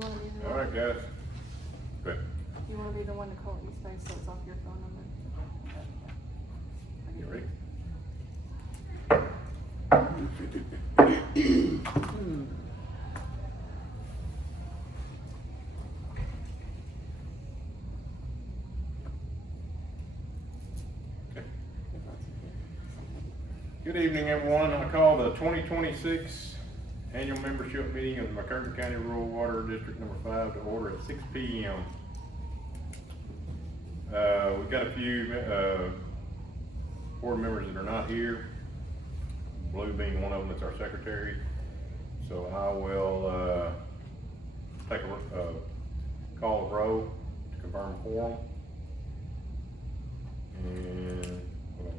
wanna be the All one? right, guys. Good. You wanna be the one to call East Bay so it's off your phone number? You ready? Okay. Good evening, everyone. I call the 2026 annual membership meeting of the McCurtain County Rural Water District Number 5 to order at 6 p.m. We've got a few board members that are not here, Blue being one of them that's our secretary. So I will take a call of roll to confirm quorum. And hold on.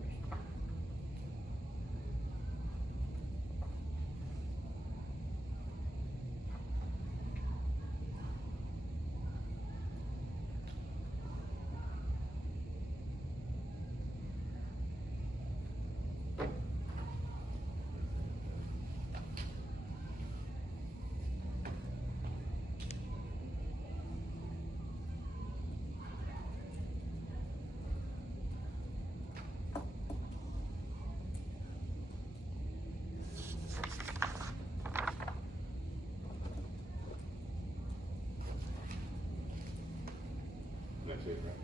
That's it, right?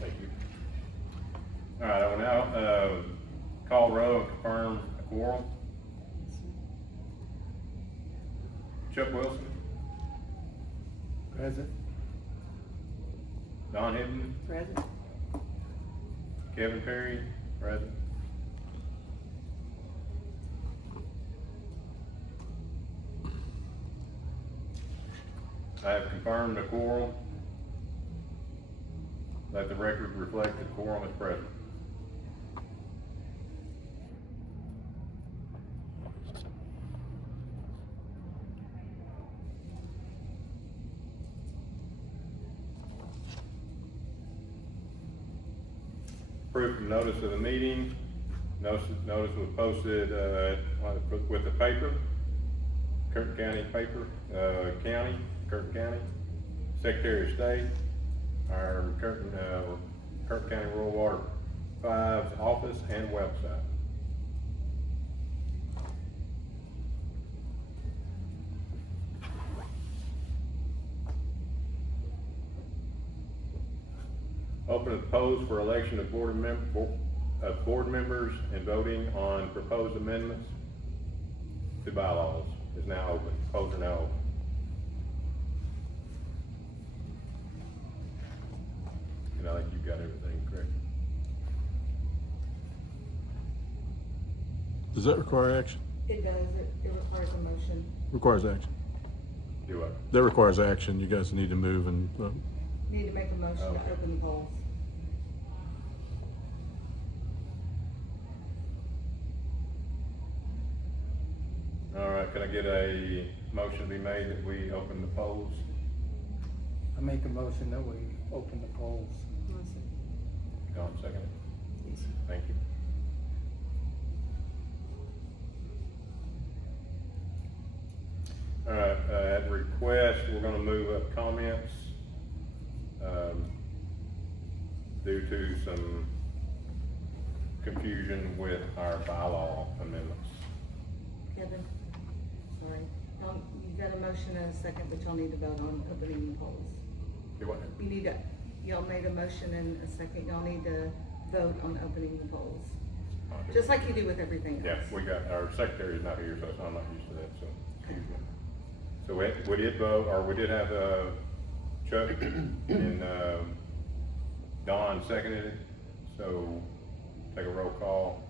Thank you. All right, I will now call roll and confirm a quorum. Chuck Wilson. Present. Don Hidden. Present. Kevin Perry. Present. I have confirmed the quorum. Let the record reflect the quorum is present. Proof of notice of the meeting. Notice was posted with the paper, Curtin County paper, Curtin County, Secretary of State, our Curtin County Rural Water 5's office and website. Open the polls for election of board members and voting on proposed amendments to bylaws is now open. Polls are now open. And I think you've got everything correct. Does that require action? It does, it requires a motion. Requires action. Do what? That requires action. You guys need to move and vote. Need to make a motion to Okay. open the polls. All right, can I get a motion to be made that we open the polls? I make a motion that we open the polls. Don, second it? Yes. Thank you. All right, at request, we're gonna move up comments, due to some confusion with our bylaw amendments. Kevin, sorry. You've got a motion and a second, but y'all need to vote on opening the polls. Do what? You need to, y'all made a motion and a second, y'all need to vote on opening the polls. Just like you do with everything else. Yeah, we got, our secretary is not here, so I'm not used to that, so excuse me. So we did vote, or we did have, Chuck and, Don seconded it, so take a roll call,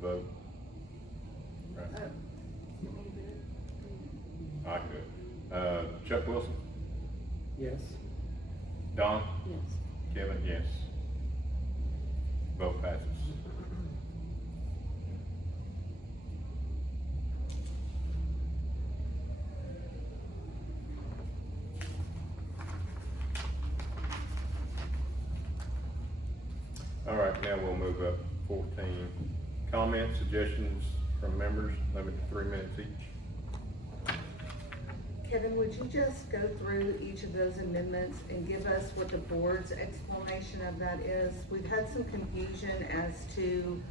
vote. Right. You want me to do it? I can do it. Chuck Wilson, Yes. Don, Yes. Kevin, yes. Vote passes. All right, now we'll move up 14. Comments, suggestions from members, limit to 3 minutes each. Kevin, would you just go through each of those amendments and give us what the board's explanation of that is? We've had some confusion as to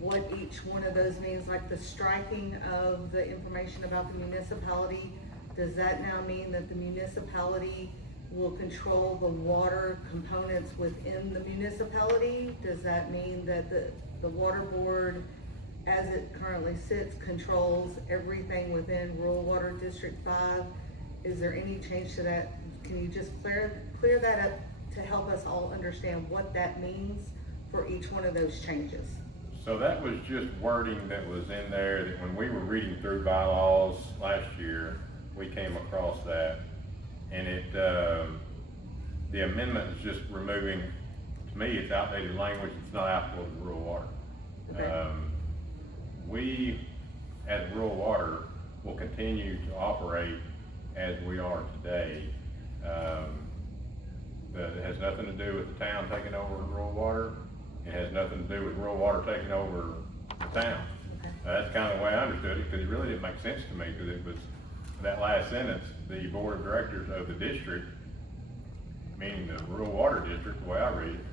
what each one of those means, like the striking of the information about the municipality. Does that now mean that the municipality will control the water components within the municipality? Does that mean that the water board, as it currently sits, controls everything within Rural Water District 5? Is there any change to that? Can you just clear that up to help us all understand what that means for each one of those changes? So that was just wording that was in there, that when we were reading through bylaws last year, we came across that. And it, the amendment is just removing, to me, it's outdated language, it's not applicable to rural water. Okay. We, as rural water, will continue to operate as we are today. But it has nothing to do with the town taking over rural water. It has nothing to do with rural water taking over the town. Okay. That's kind of the way I understood it, because it really didn't make sense to me, because it was, that last sentence, the board of directors of the district, meaning the rural water district, the way I read it,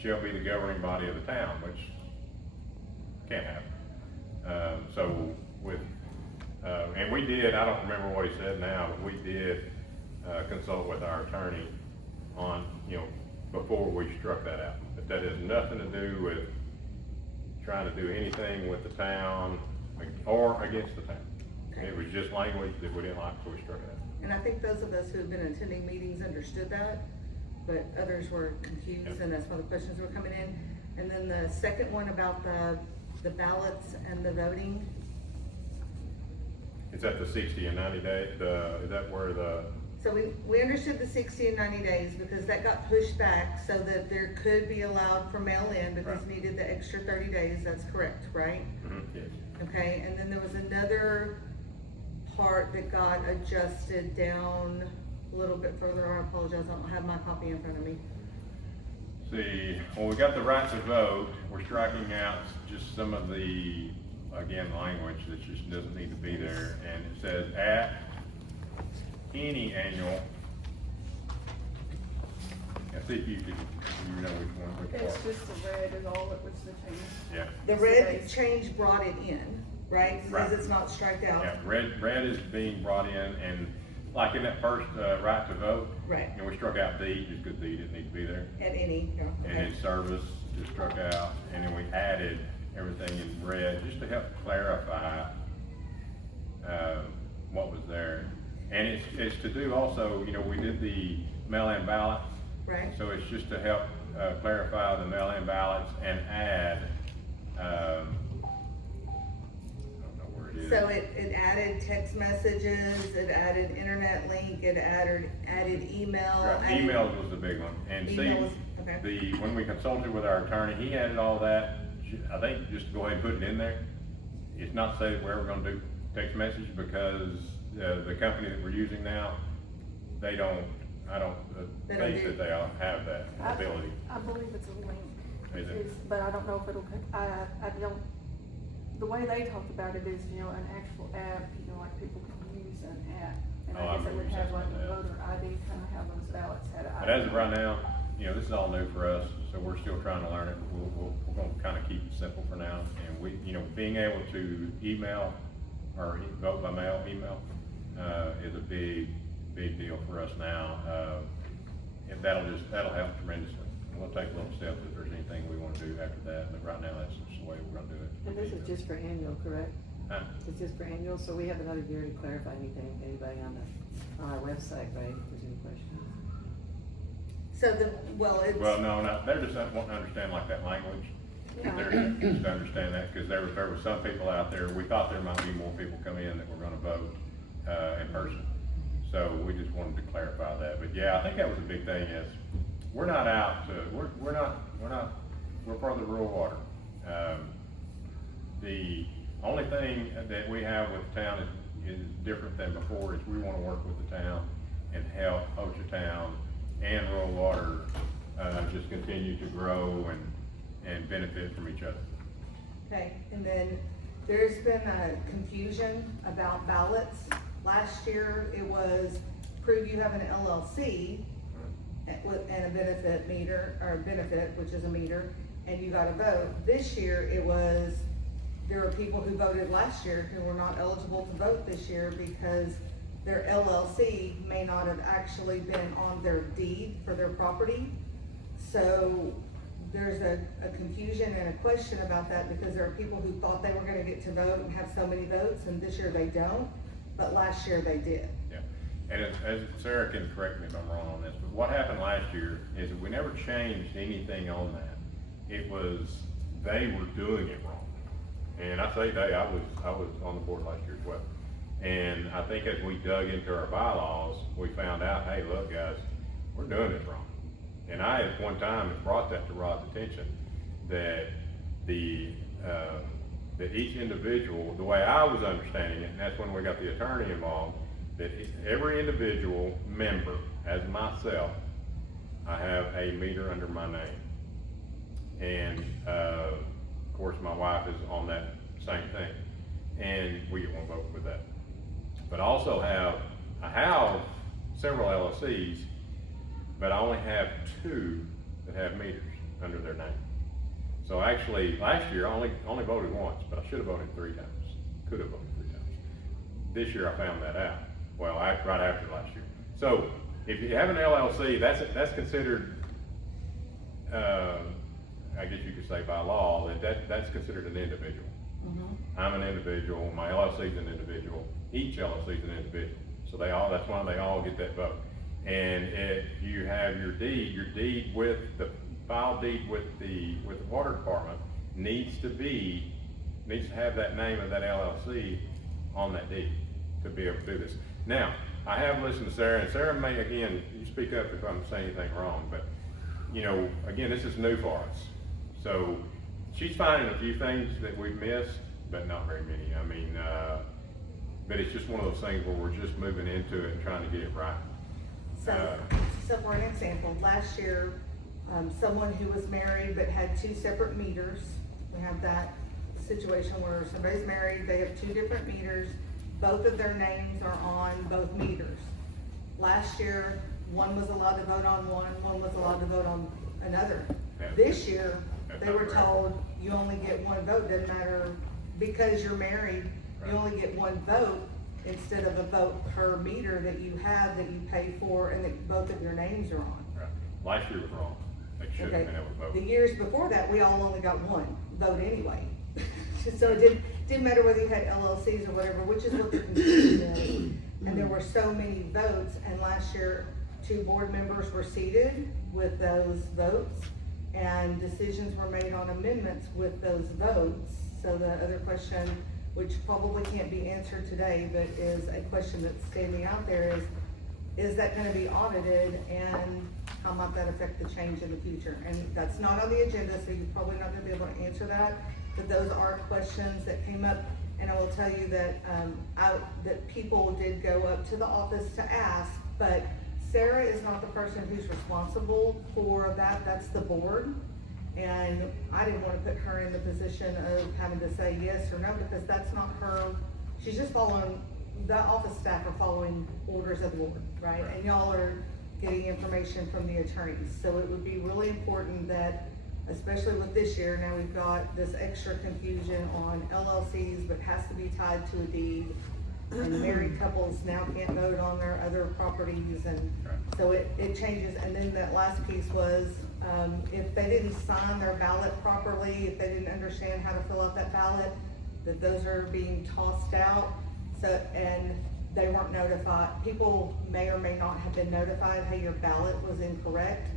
shall be the governing body of the town, which can't happen. So with, and we did, I don't remember what he said now, but we did consult with our attorney on, before we struck that out. But that has nothing to do with trying to do anything with the town or against the town. Okay. It was just language that we didn't like, so we struck it out. And I think those of us who have been attending meetings understood that, but others were confused, Yep. and that's why the questions were coming in. And then the second one about the ballots and the voting. It's at the 60 and 90 day, is that where the, So we understood the 60 and 90 days because that got pushed back so that there could be allowed for mail-in because Right. needed the extra 30 days, that's correct, right? yes. Okay, and then there was another part that got adjusted down a little bit further. I apologize, I don't have my copy in front of me. See, well, we got the right to vote, we're striking out just some of the, again, language that just doesn't need to be there, and it says at any annual, and see if you know which It's part. just the red is all that was the change. Yeah, The red change brought it in, right? Right. Because it's not striked out. yeah, red is being brought in, and like in that first, right to vote. Right. And we struck out D, just because D didn't need to be there. At any, yeah, And okay. then service just struck out, and then we added everything in red, just to help clarify, what was there. And it's to do also, we did the mail-in ballot, Right, so it's just to help, clarify the mail-in ballots and add, I don't know where it is. so it added text messages, it added internet link, it added email. Right, added- emails was the big one, and see, Email was- okay. when we consulted with our attorney, he added all that, I think just to go ahead and put it in there. It's not to say that we're ever gonna do text message, because, the company that we're using now, I don't They don't think do- that they all have that ability. I believe it's a link. Is it? It's- But I don't know if it'll, I don't, the way they talked about it is, an actual app, like people can use an app. And Oh, I I guess it remember would you have saying like a that. voter ID, kind of how those ballots had an ID. But as of right now, this is all new for us, so we're still trying to learn it. We're gonna kind of keep it simple for now, and we, being able to email or vote by mail, email, is a big deal for us now. And that'll help tremendously. And we'll take little steps if there's anything we wanna do after that, but right now, that's just the way we're gonna do it. And this is just for annual, correct? Huh? It's just for annual, so we have another year to clarify anything, anybody on our website, right, if there's any questions. So it's. Well, no, they're just wanting to understand like that language. Yeah. They're just to understand that, because there were some people out there, we thought there might be more people come in that were gonna vote, in person. So we just wanted to clarify that, but yeah, I think that was a big thing, is we're not out to, we're part of the rural water. The only thing that we have with the town is different than before, is we wanna work with the town and help Ochetown and rural water, just continue to grow and benefit from each other. Okay, and then there's been a confusion about ballots Last year, it was prove you have an LLC and a benefit meter, or benefit, which is a meter, and you got a vote. This year, it was, there were people who voted last year who were not eligible to vote this year because their LLC may not have actually been on their deed for their property. So there's a confusion and a question about that because there are people who thought they were gonna get to vote and have so many votes, and this year they don't, but last year they did. Yeah, and as Sarah can correct me if I'm wrong on this, but what happened last year is that we never changed anything on that. It was, they were doing it wrong. And I say they, I was on the board last year as well. And I think as we dug into our bylaws, we found out, hey, look guys, we're doing this wrong. And I at one time had brought that to Rod's attention, that that each individual, the way I was understanding it, and that's when we got the attorney involved, that every individual member, as myself, I have a meter under my name. And of course my wife is on that same thing, and we get one vote with that. But I also I have several LLCs, but I only have 2 that have meters under their name. So actually, last year I only voted once, but I should have voted 3 times. Could have voted 3 times. This year I found that out. Well, right after last year. So if you have an LLC, that's considered, I guess you could say by law, that's considered an individual. Mm-hmm. I'm an individual, my LLC is an individual, each LLC is an individual. So that's why they all get that vote. And if you have your deed with the file deed with the water department needs to have that name of that LLC on that deed to be able to do this. Now, I have listened to Sarah, and Sarah may, again, you speak up if I'm saying anything wrong, but you know, again, this is new for us. So she's finding a few things that we've missed, but not very many. I mean, but it's just one of those things where we're just moving into it and trying to get it right. So for an example, last year, someone who was married but had 2 separate meters, we have that situation where somebody's married, they have 2 different meters, both of their names are on both meters. Last year, one was allowed to vote on one was allowed to vote on another. This year, they were told, you only get 1 vote, doesn't matter, because you're married, you only get 1 vote instead of a vote per meter that you have that you pay for and that both of your names are on. Right. Last year was wrong. They should have been able to vote. The years before that, we all only got 1 vote anyway. So it didn't matter whether you had LLCs or whatever, which is what the confusion is. And there were so many votes, and last year, 2 board members were seated with those votes, and decisions were made on amendments with those votes. So the other question, which probably can't be answered today, but is a question that's standing out there is that gonna be audited, and how might that affect the change in the future? And that's not on the agenda, so you're probably not gonna be able to answer that, but those are questions that came up. And I will tell you that, that people did go up to the office to ask, but Sarah is not the person who's responsible for that, that's the board. And I didn't want to put her in the position of having to say yes or no, because that's not her, she's just following, the office staff are following orders of the board, right? And y'all are getting information from the attorneys. So it would be really important that, especially with this year, now we've got this extra confusion on LLCs, but has to be tied to a deed. And married couples now can't vote on their other properties, and so it changes. And then that last piece was, if they didn't sign their ballot properly, if they didn't understand how to fill out that ballot, that those are being tossed out. So, and they weren't notified. People may or may not have been notified, hey, your ballot was incorrect.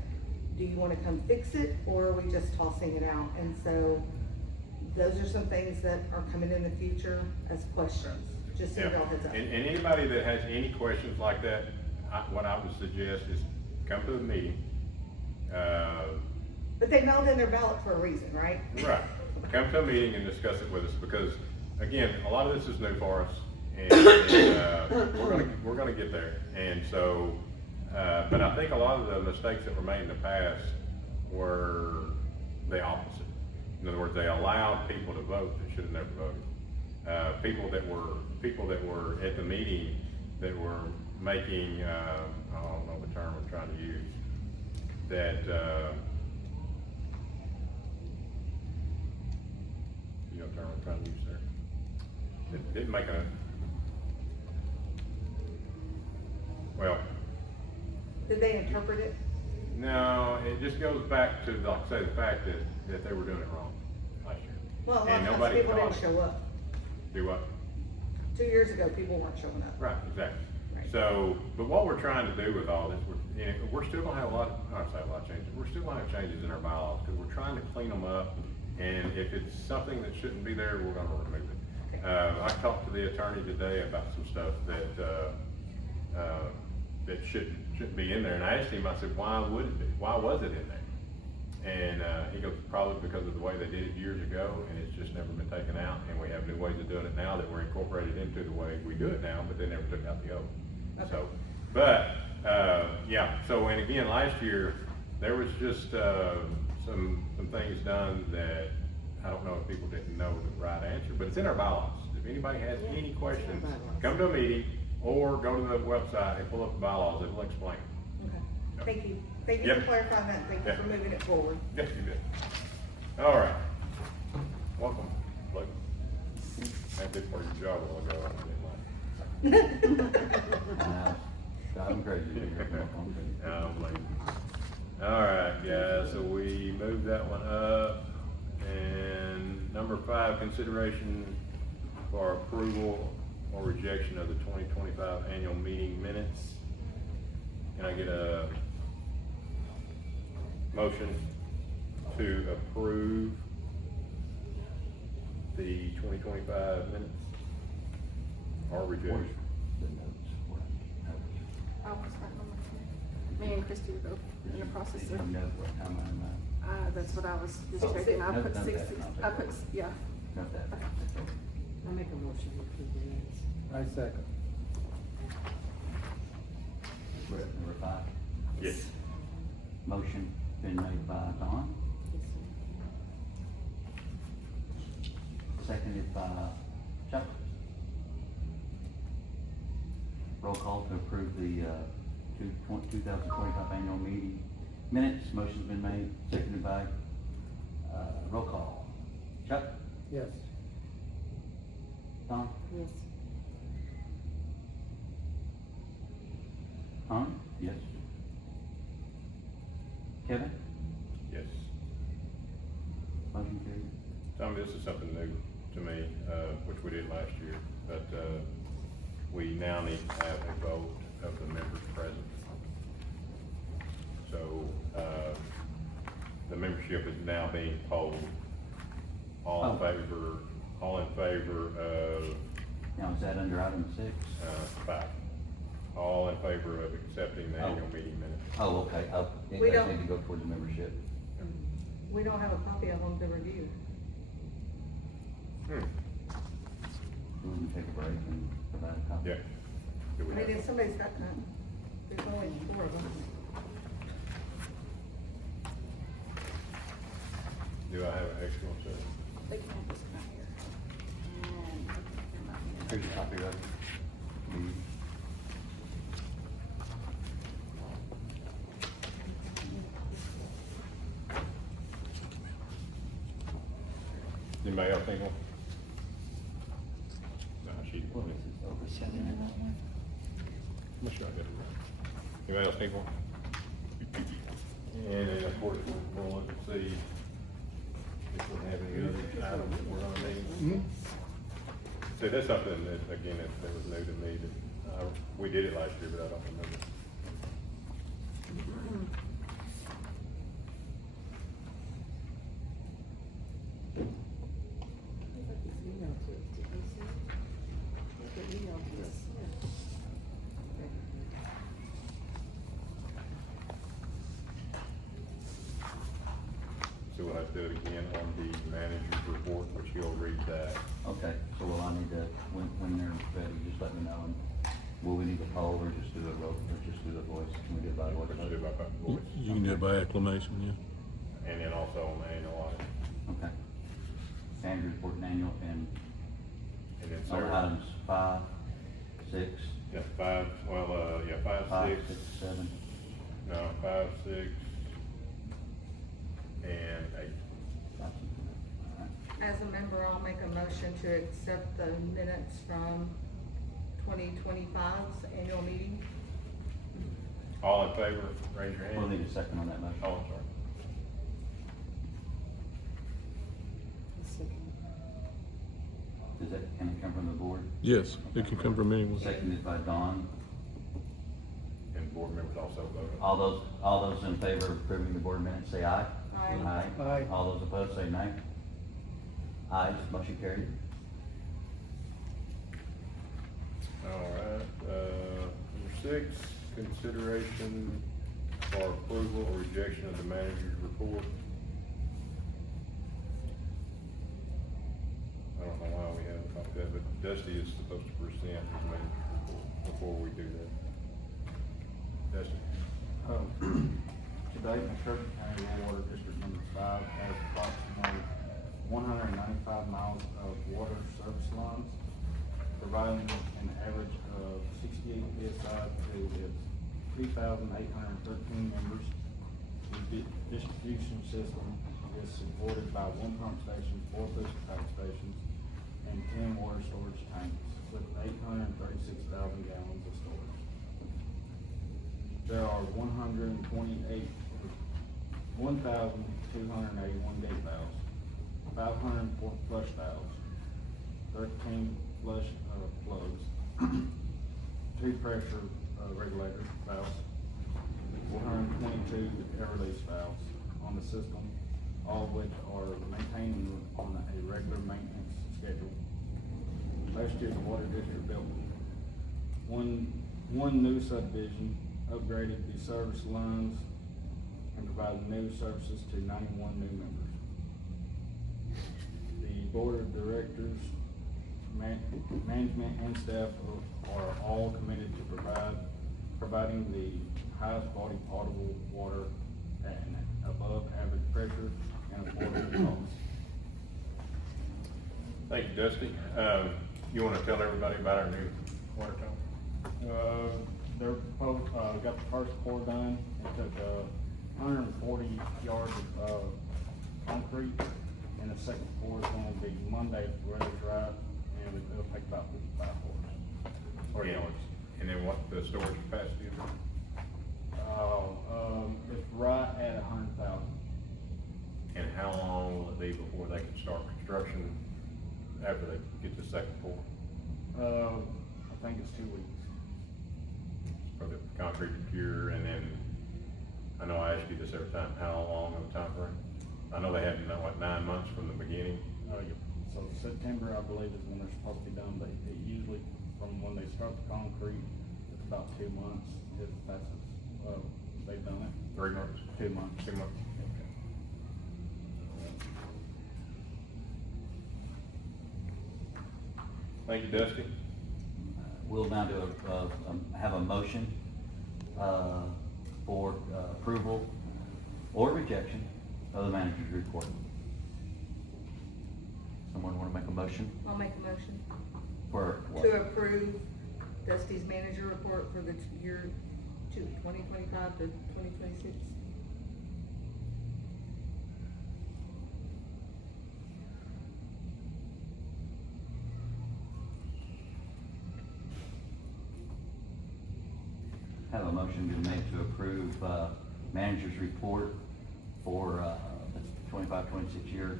Do you want to come fix it, or are we just tossing it out? And so those are some things that are coming in the future as questions. Just so y'all heads up. And anybody that has any questions like that, what I would suggest is come to the meeting. But they mailed in their ballot for a reason, right? Right. Come to a meeting and discuss it with us, because again, a lot of this is new for us, and we're gonna get there. And so, but I think a lot of the mistakes that were made in the past were the opposite. In other words, they allowed people to vote that should have never voted. People that were at the meeting that were making, I don't know the term I'm trying to use, that, you know the term I'm trying to use there? That didn't make well, Did they interpret it? no, it just goes back to, like I say, the fact that they were doing it wrong last year. Well, a lot And of times nobody people didn't caught it. show up. Do what? 2 years ago, people weren't showing up. Right, exactly. Right. So, but what we're trying to do with all this, we're still gonna have a lot, I don't say a lot of changes, we're still gonna have changes in our bylaws, because we're trying to clean them up, and if it's something that shouldn't be there, we're gonna remove it. Okay. I talked to the attorney today about some stuff that shouldn't be in there, and I asked him, I said, why would it be? Why was it in there? And, he goes, probably because of the way they did it years ago, and it's just never been taken out, and we have new ways of doing it now that were incorporated into the way we do it now, but they never took out the old. Okay. So, but, yeah, so, and again, last year, there was just, some things done that, I don't know if people didn't know the right answer, but it's in our bylaws. If anybody has Yeah, any it's in our questions, bylaws. come to a meeting, or go to the website and pull up the bylaws, it'll explain. Okay. Thank you. Thank you Yep. for clarifying that. Thank you Yep. for moving it forward. Yes, you did. All right. Welcome, Blake. I did for your job a while ago. I didn't like it. I'm crazy. I don't blame you. All right, guys, so we moved that one up. And number 5, consideration for approval or rejection of the 2025 annual meeting minutes. Can I get a motion to approve the 2025 minutes or rejection? I was starting on my, me and Christie were both in the process of, that's what I was just checking, I put 60, I put, yeah. I make a motion to approve the minutes. I second. We're at number 5. Yes. Motion been made by Don, Yes, sir. seconded by Chuck. Roll call to approve the 2025 annual meeting minutes. Motion's been made, seconded by, roll call. Chuck? Yes. Don? Yes. Tom? Yes. Kevin? Yes. Motion carried. Tommy, this is something new to me, which we did last year, but, we now need to have a vote of the members present. So, the membership is now being polled. All in favor of, Now, is that under item 6? 5. All in favor of accepting the annual meeting minutes. Oh, okay, it We does don't- need to go toward the membership. We don't have a copy of them to review. We can take a break and provide a copy. Yeah. Do I we mean, have- if somebody's got that, there's only 4 of them. Do I have an extra one, sir? They can have this right here. And there might be Here's a copy of it. Anybody else think one? No, she. What is this, over 7? I'm sure I got it right. Anybody else think one? And then, of course, we'll look and see if we have any other items that we're gonna need. See, that's something that, again, that was new to me, that, we did it last year, but I don't remember. Email to us, did they say? They emailed to us, yeah. So we'll have to do it again on the manager's report, which you'll read that. Okay, so will I need to, when they're ready, just let me know, and will we need to poll or just do a roll, or just do a voice? Can we do it by voice? Let's do it by You voice. you can do it by acclamation, yeah. And then also on the annual audit. Okay. Standard report and annual, and And then on Sarah, items 5, 6, Yeah, five, well, yeah, five, 5, six, 6, 7. no, 5, 6, and 8. As a member, I'll make a motion to accept the minutes from 2025's annual meeting. All in favor, raise your hand. We'll need a second on that motion. Oh, I'm sorry. Does that, can it come from the board? Yes, it can come from anyone. Seconded by Dawn. And board members also voted. All those in favor of approving the board minutes, say aye. Aye. Aye. All those opposed, say nay. Ayes, motion carried. All right, number 6, consideration for approval or rejection of the manager's report. I don't know why we haven't got that, but Dusty is supposed to present his manager's report before we do that. Dusty? Today, McCurtain County Water District Number 5 has approximately 195 miles of water service lines, providing an average of 68 PSI to its 3,813 members. The distribution system is supported by 1 pump station, 4 booster tank stations, and 10 water storage tanks with 836,000 gallons of storage. There are 1,281 gate valves, 504 flush valves, 13 flush plugs, 2 pressure regulator valves, 422 air release valves on the system, all of which are maintained on a regular maintenance schedule. Last year, the water district built one new subdivision, upgraded the service lines, and provided new services to 91 new members. The board of directors, management, and staff are all committed to providing the highest quality potable water at an above average pressure and affordable cost. Thank you, Dusty. You wanna tell everybody about our new water tower? They're both, got the first pour done. It took, 140 yards of concrete, and the second pour is gonna be Monday, ready to drive, and it'll take about 55 pours. Or, and then what the storage capacity is? It's right at 100,000. And how long will it be before they can start construction after they get the second pour? I think it's 2 weeks. For the concrete to cure, and then, I know I ask you this every time, how long of a time frame? I know they had, 9 months from the beginning? So September, I believe, is when they're supposed to be done. They usually, from when they start the concrete, it's about 2 months, if that's, they've done it. 3 months? 2 months. 2 months. Thank you, Dusty. We'll now do have a motion, for approval or rejection of the manager's report. Someone wanna make a motion I'll make a motion for what? to approve Dusty's manager report for the year 2025 to 2026. Have a motion been made to approve, manager's report for, the 25-26 year,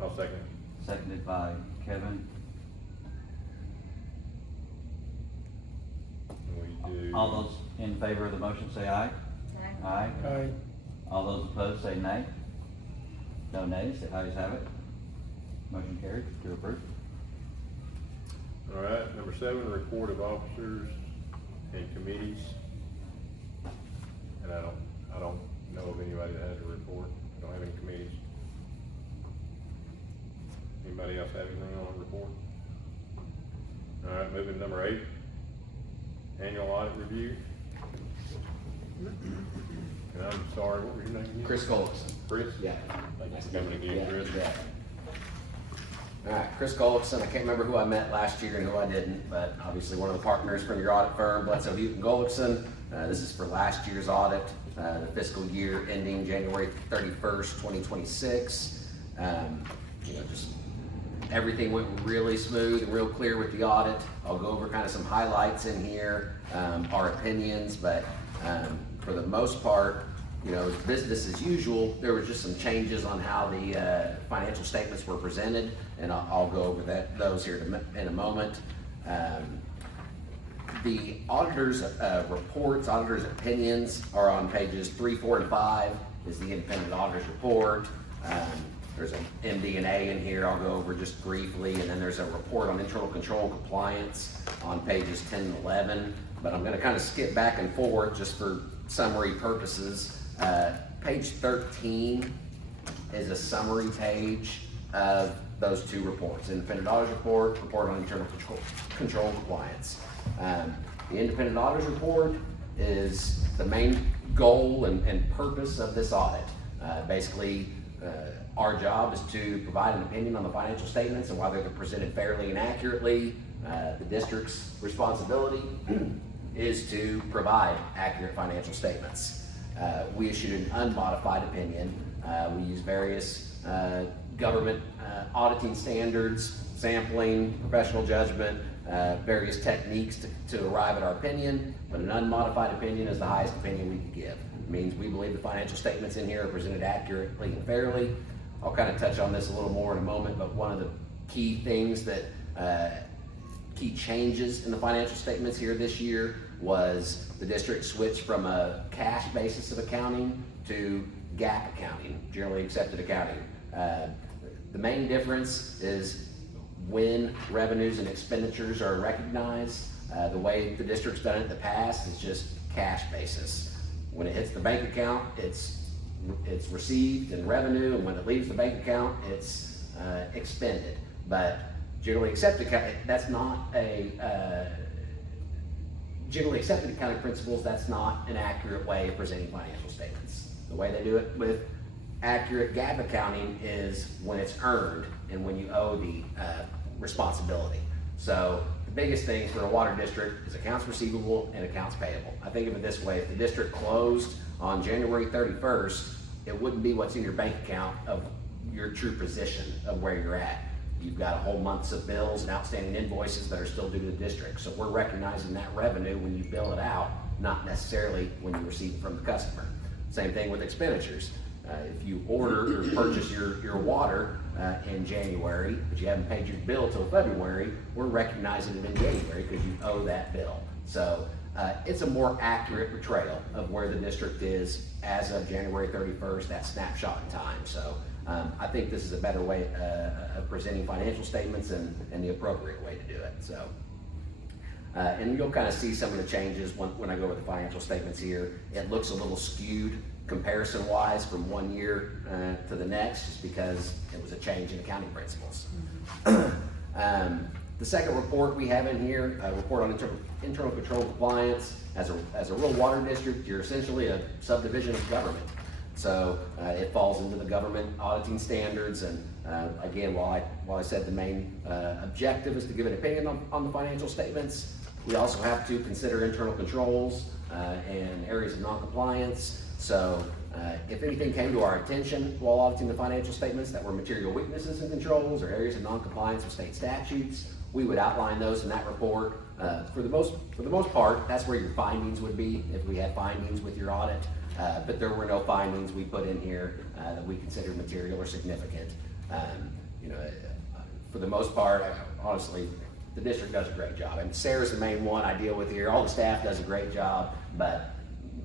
I'll second. seconded by Kevin. We do. All those in favor of the motion say aye. Aye. Aye. All those opposed say nay. No nays, the ayes have it. Motion carried to approve. All right, number 7, report of officers and committees. And I don't know of anybody that has a report. I don't have any committees. Anybody else have anything on a report? All right, moving to number 8, annual audit review. And I'm sorry, what was your name again? Chris Culbertson. Chris? Yeah. Thanks for coming again, Chris. Yeah. All right, Chris Gullickson, I can't remember who I met last year and who I didn't, but obviously one of the partners from your audit firm, Bledsoe Houghton Gullickson. This is for last year's audit, the fiscal year ending January 31st, 2026. Just everything went really smooth and real clear with the audit. I'll go over kind of some highlights in here, our opinions, but for the most part, business as usual. There was just some changes on how the financial statements were presented, and I'll go over those here in a moment. The auditor's reports, auditor's opinions are on pages 3, 4, and 5 is the independent auditor's report. There's an MD&A in here I'll go over just briefly, and then there's a report on internal control and compliance on pages 10 and 11, but I'm gonna kind of skip back and forth just for summary purposes. Page 13 is a summary page of those two reports, independent auditor's report, report on internal control and compliance. The independent auditor's report is the main goal and purpose of this audit. Basically, our job is to provide an opinion on the financial statements and whether they're presented fairly and accurately. The district's responsibility is to provide accurate financial statements. We issued an unmodified opinion. We use various government auditing standards, sampling, professional judgment, various techniques to arrive at our opinion, but an unmodified opinion is the highest opinion we could give. It means we believe the financial statements in here are presented accurately and fairly. I'll kind of touch on this a little more in a moment, but one of the key things that, key changes in the financial statements here this year was the district switched from a cash basis of accounting to GAAP accounting, generally accepted accounting. The main difference is when revenues and expenditures are recognized. The way the district's done it in the past is just cash basis. When it hits the bank account, it's received in revenue, and when it leaves the bank account, it's expended. But generally accepted accounting, that's not a generally accepted accounting principles. That's not an accurate way of presenting financial statements. The way they do it with accurate GAAP accounting is when it's earned and when you owe the responsibility. So the biggest thing for a water district is accounts receivable and accounts payable. I think of it this way: if the district closed on January 31st, it wouldn't be what's in your bank account of your true position of where you're at. You've got a whole months of bills and outstanding invoices that are still due to the district. So we're recognizing that revenue when you bill it out, not necessarily when you receive it from the customer. Same thing with expenditures. If you order or purchase your water in January, but you haven't paid your bill till February, we're recognizing it in January because you owe that bill. So it's a more accurate portrayal of where the district is as of January 31st, that snapshot in time. So I think this is a better way of presenting financial statements and the appropriate way to do it. So, and you'll kind of see some of the changes when I go over the financial statements here. It looks a little skewed comparison-wise from one year to the next, just because it was a change in accounting principles. The second report we have in here, a report on internal control compliance. As a rural water district, you're essentially a subdivision of government. So it falls into the government auditing standards. And again, while I said the main objective is to give an opinion on the financial statements, we also have to consider internal controls and areas of non-compliance. So if anything came to our attention while auditing the financial statements that were material weaknesses in controls or areas of non-compliance with state statutes, we would outline those in that report. For the most part, that's where your findings would be if we had findings with your audit. But there were no findings we put in here that we consider material or significant. For the most part, honestly, the district does a great job. And Sarah's the main one I deal with here. All the staff does a great job, but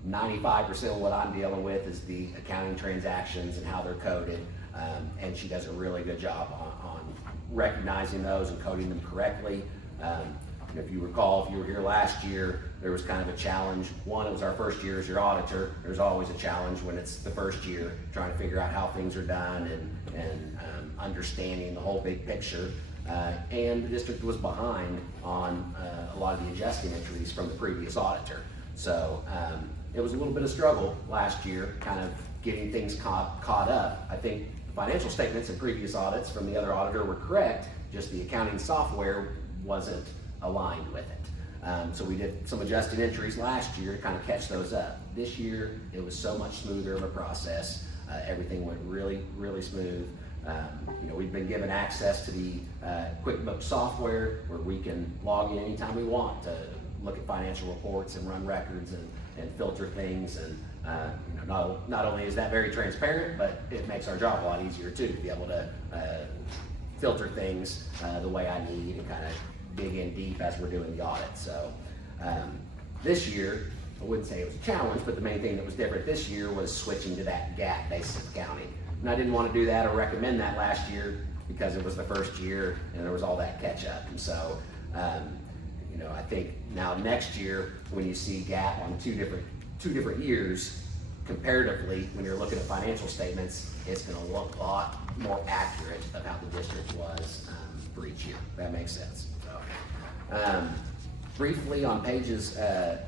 95% of what I'm dealing with is the accounting transactions and how they're coded. And she does a really good job on recognizing those and coding them correctly. If you recall, if you were here last year, there was kind of a challenge. One, it was our first year as your auditor. There's always a challenge when it's the first year, trying to figure out how things are done and understanding the whole big picture. And the district was behind on a lot of the adjusting entries from the previous auditor. So it was a little bit of struggle last year, kind of getting things caught up. I think financial statements and previous audits from the other auditor were correct, just the accounting software wasn't aligned with it. So we did some adjusted entries last year to kind of catch those up. This year, it was so much smoother of a process. Everything went really, really smooth. You know, we've been given access to the QuickBooks software where we can log in anytime we want to look at financial reports and run records and filter things. And you know, not only is that very transparent, but it makes our job a lot easier too, to be able to filter things the way I need and kind of dig in deep as we're doing the audit. So this year, I wouldn't say it was a challenge, but the main thing that was different this year was switching to that GAAP basis accounting. And I didn't want to do that or recommend that last year because it was the first year and there was all that catch up. And so, you know, I think now next year when you see GAAP on two different years, comparatively, when you're looking at financial statements, it's going to look a lot more accurate of how the district was for each year. If that makes sense. So, briefly on pages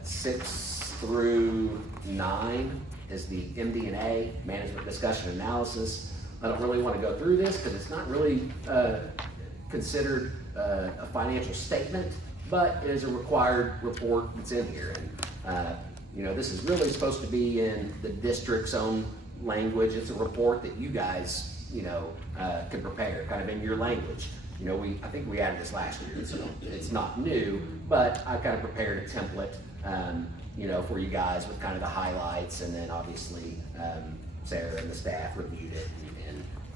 6 through 9 is the MD&A, Management Discussion Analysis. I don't really want to go through this because it's not really considered a financial statement, but it is a required report that's in here. And you know, this is really supposed to be in the district's own language. It's a report that you guys, you know, can prepare, kind of in your language. You know, I think we added this last year, so it's not new, but I kind of prepared a template, you know, for you guys with kind of the highlights, and then obviously Sarah and the staff reviewed it.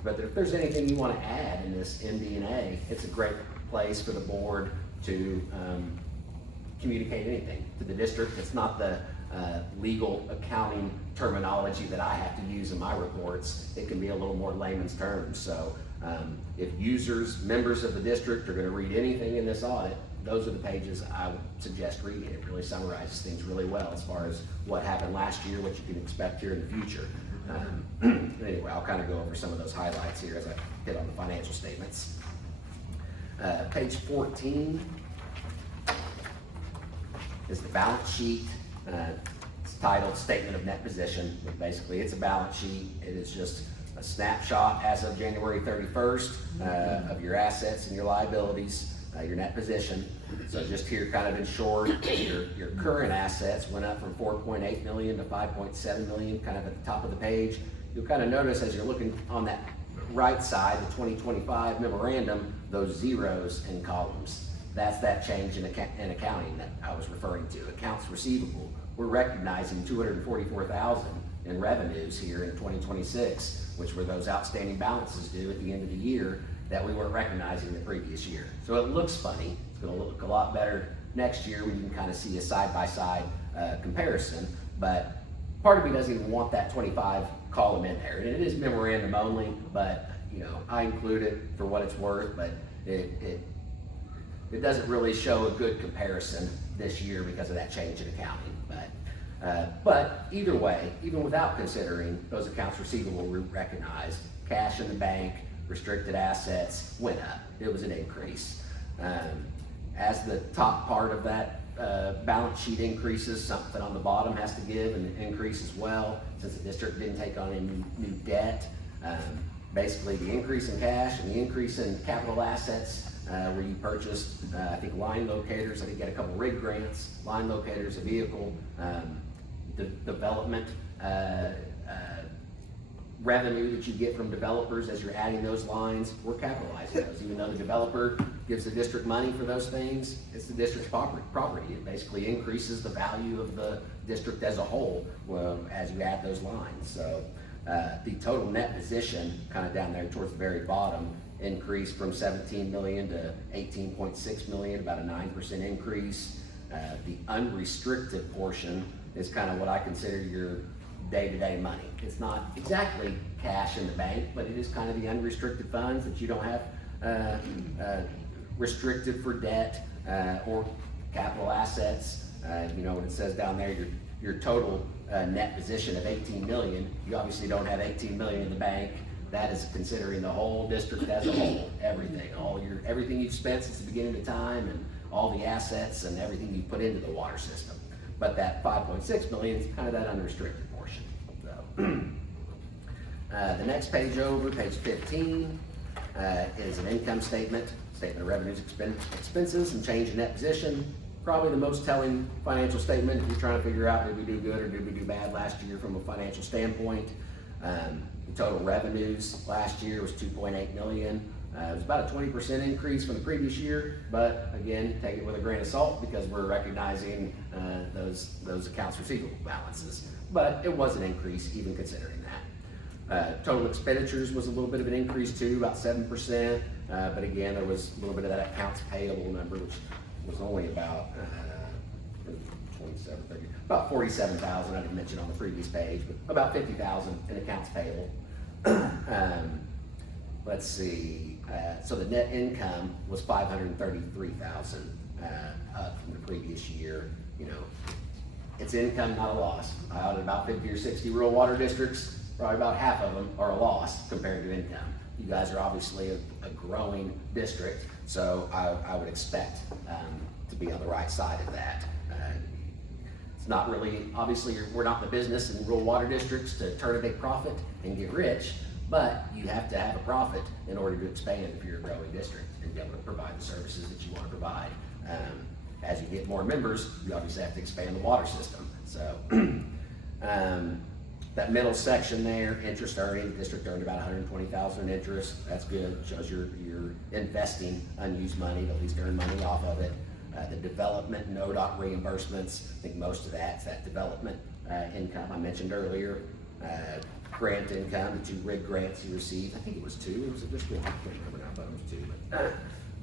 But if there's anything you want to add in this MD&A, it's a great place for the board to communicate anything to the district. It's not the legal accounting terminology that I have to use in my reports. It can be a little more layman's terms. So if users, members of the district are going to read anything in this audit, those are the pages I would suggest reading. It really summarizes things really well as far as what happened last year, what you can expect here in the future. Anyway, I'll kind of go over some of those highlights here as I hit on the financial statements. Page 14 is the balance sheet. It's titled Statement of Net Position, but basically it's a balance sheet. It is just a snapshot as of January 31st of your assets and your liabilities, your net position. So just here kind of in short, your current assets went up from 4.8 million to 5.7 million, kind of at the top of the page. You'll kind of notice as you're looking on that right side, the 2025 memorandum, those zeros in columns. That's that change in accounting that I was referring to. Accounts receivable. We're recognizing $244,000 in revenues here in 2026, which were those outstanding balances due at the end of the year that we weren't recognizing the previous year. So it looks funny. It's going to look a lot better next year when you can kind of see a side-by-side comparison. But part of me doesn't even want that 25 column in there. And it is memorandum only, but you know, I include it for what it's worth, but it doesn't really show a good comparison this year because of that change in accounting. But either way, even without considering those accounts receivable we recognized, cash in the bank, restricted assets went up. It was an increase. As the top part of that balance sheet increases, something on the bottom has to give and increase as well, since the district didn't take on any new debt. Basically, the increase in cash and the increase in capital assets, where you purchased, I think, line locators. I think you got a couple rig grants, line locators, a vehicle, the development revenue that you get from developers as you're adding those lines. We're capitalizing those. Even though the developer gives the district money for those things, it's the district's property. It basically increases the value of the district as a whole as you add those lines. So the total net position, kind of down there towards the very bottom, increased from 17 million to 18.6 million, about a 9% increase. The unrestricted portion is kind of what I consider your day-to-day money. It's not exactly cash in the bank, but it is kind of the unrestricted funds that you don't have restricted for debt or capital assets. You know, when it says down there your total net position of 18 million, you obviously don't have 18 million in the bank. That is considering the whole district as a whole, everything, everything you've spent since the beginning of time, and all the assets and everything you put into the water system. But that 5.6 million is kind of that unrestricted portion. So, The next page over, page 15, is an income statement of revenues, expenses, and change in net position. Probably the most telling financial statement if you're trying to figure out, did we do good or did we do bad last year from a financial standpoint. The total revenues last year was 2.8 million. It was about a 20% increase from the previous year, but again, take it with a grain of salt because we're recognizing those accounts receivable balances. But it was an increase even considering that. Total expenditures was a little bit of an increase too, about 7%. But again, there was a little bit of that accounts payable number, which was only about 27, 30, about 47,000. I didn't mention on the previous page, but about 50,000 in accounts payable. Let's see. So the net income was 533,000 up from the previous year. You know, it's income, not a loss. I audited about 50 or 60 rural water districts. Probably about half of them are a loss compared to income. You guys are obviously a growing district, so I would expect to be on the right side of that. It's not really, obviously, we're not in the business in rural water districts to turn a big profit and get rich, but you have to have a profit in order to expand if you're a growing district and be able to provide the services that you want to provide. As you get more members, you obviously have to expand the water system. So that middle section there, interest earning, the district earned about 120,000 in interest. That's good. Shows you're investing unused money, at least earn money off of it. The development and ODOT reimbursements, I think most of that's that development income I mentioned earlier. Grant income, the 2 rig grants you received. I think it was 2. It was just one. I can't remember now, but it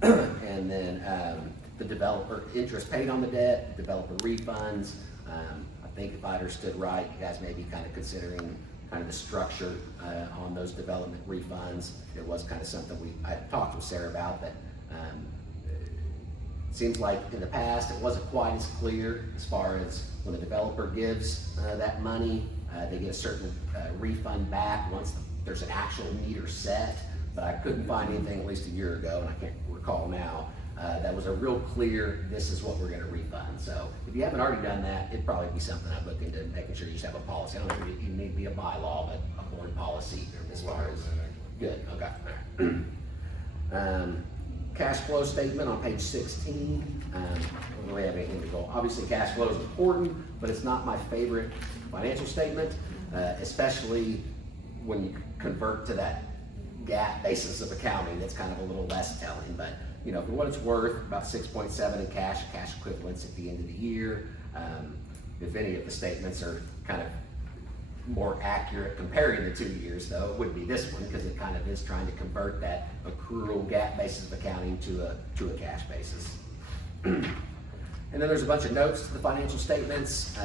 was 2. And then the developer interest paid on the debt, developer refunds. I think if I understood right, you guys may be kind of considering kind of the structure on those development refunds. It was kind of something I talked with Sarah about that. Seems like in the past it wasn't quite as clear as far as when the developer gives that money, they get a certain refund back once there's an actual meter set. But I couldn't find anything at least a year ago, and I can't recall now. That was a real clear, this is what we're gonna refund. So if you haven't already done that, it'd probably be something I'd look into, making sure you just have a policy. I don't think you need to be a bylaw, but a board policy as far as, good, okay. Cash flow statement on page 16. I don't really have anything to go. Obviously cash flow is important, but it's not my favorite financial statement, especially when you convert to that GAAP basis of accounting. That's kind of a little less telling, but you know, for what it's worth, about 6.7 in cash equivalents at the end of the year. If any of the statements are kind of more accurate comparing the 2 years, though, it would be this one, because it kind of is trying to convert that accrual GAAP basis of accounting to a cash basis. And then there's a bunch of notes to the financial statements.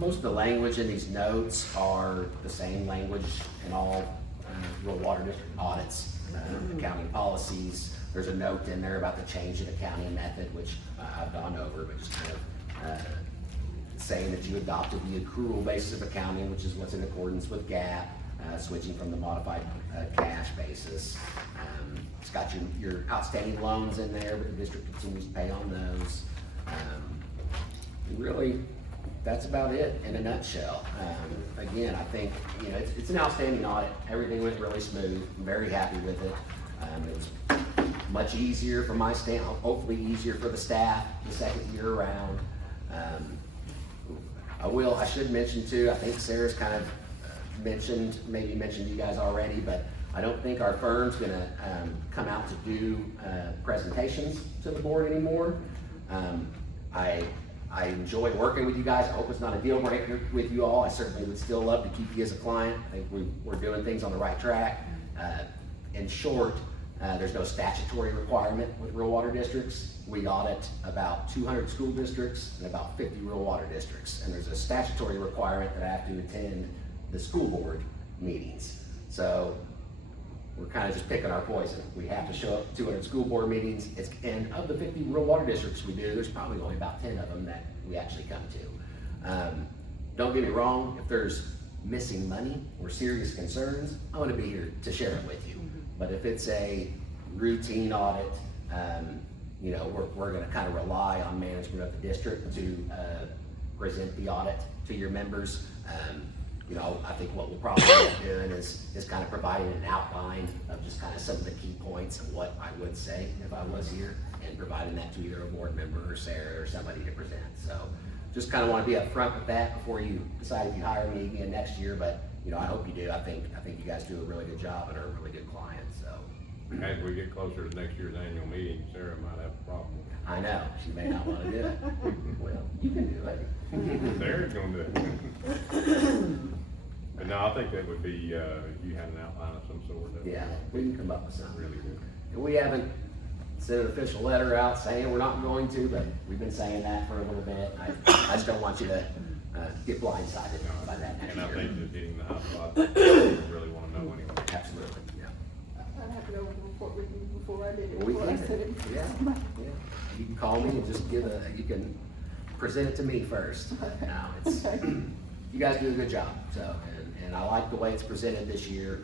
Most of the language in these notes are the same language in all rural water district audits, accounting policies. There's a note in there about the change in accounting method, which I've gone over, but just kind of saying that you adopted the accrual basis of accounting, which is what's in accordance with GAAP, switching from the modified cash basis. It's got your outstanding loans in there, but the district continues to pay on those. Really, that's about it in a nutshell. Again, I think, you know, it's an outstanding audit. Everything went really smooth. I'm very happy with it. It was much easier from my standpoint, hopefully easier for the staff the second year around. I should mention too, I think Sarah's kind of mentioned you guys already, but I don't think our firm's gonna come out to do presentations to the board anymore. I enjoy working with you guys. I hope it's not a deal breaker with you all. I certainly would still love to keep you as a client. I think we're doing things on the right track. In short, there's no statutory requirement with rural water districts. We audit about 200 school districts and about 50 rural water districts. And there's a statutory requirement that I have to attend the school board meetings. So we're kind of just picking our poison. We have to show up to 200 school board meetings. And of the 50 rural water districts we do, there's probably only about 10 of them that we actually come to. Don't get me wrong, if there's missing money or serious concerns, I'm gonna be here to share it with you. But if it's a routine audit, you know, we're gonna kind of rely on management of the district to present the audit to your members. I think what we'll probably end up doing is kind of providing an outline of just kind of some of the key points of what I would say if I was here, and providing that to either a board member or Sarah or somebody to present. So just kind of want to be upfront with that before you decide if you hire me again next year, but, I hope you do. I think you guys do a really good job and are a really good client, so. As we get closer to next year's annual meeting, Sarah might have a problem. I know, she may not want to do it. Well, you can do it. Sarah's gonna do it. But no, I think that would be, you had an outline of some sort. that would Yeah, we can come up with something. Really good. And we haven't sent an official letter out saying we're not going to, but we've been saying that for a little bit. I just don't want you to get blindsided by that next And I year. think that getting the hot spot, you really wanna know anyway. Absolutely, yeah. I'd have to go over the report with you before I did it, We before I can, said it. yeah. You can call me and just you can present it to me first. No, it's, Okay. you guys do a good job, so, and I like the way it's presented this year.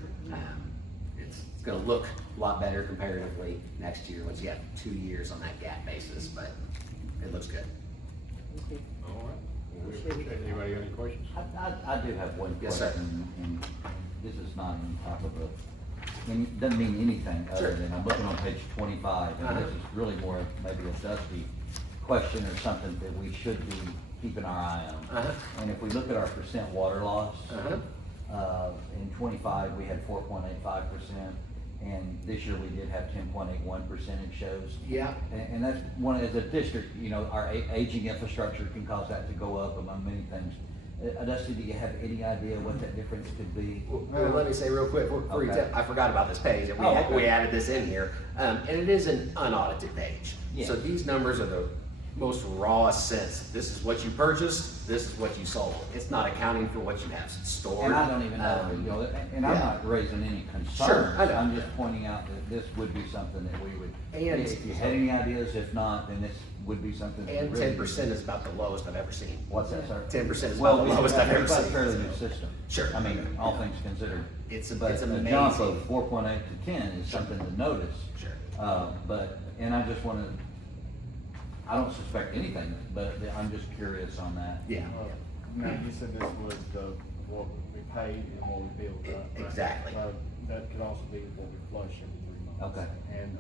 It's gonna look a lot better comparatively next year once you have 2 years on that gap basis, but it looks good. All right. Well, we appreciate it. Anybody got any questions? I do have one Yes, sir. question, and this is not on top of a, doesn't mean anything Sure. other than, I'm looking on page 25, and this is really more maybe a Dusty question or something that we should be keeping our eye on. Uh-huh. And if we look at our percent water loss, Uh-huh. in 25, we had 4.85%, and this year we did have 10.81% it shows. Yeah. And that's one, as a district, our aging infrastructure can cause that to go up among many things. Dusty, do you have any idea what that difference could be? Well, let me say real quick, before you Okay. I forgot about this page, and Oh, okay. we added this in here, and it is an unaudited page. Yeah. So these numbers are the most rawest sense. This is what you purchased, this is what you sold. It's not accounting for what you have stored. And I don't even know, and I'm yeah. not raising any concerns. Sure, I know. I'm just pointing out that this would be something that we would, And- if you had any ideas, if not, then this would be something. that And really- 10% is about the lowest I've ever seen. What's that, sir? 10% is Well, about the we lowest I've ever have a seen. fairly new system. Sure. I mean, all things considered. It's But it's a jump amazing. of 4.8 to 10 is something to notice. Sure. And I just wanna, I don't suspect anything, but I'm just curious on that. Yeah. Now, you said this was what we paid and what we billed, right? Exactly. That could also be what we flush every 3 months. Okay. And,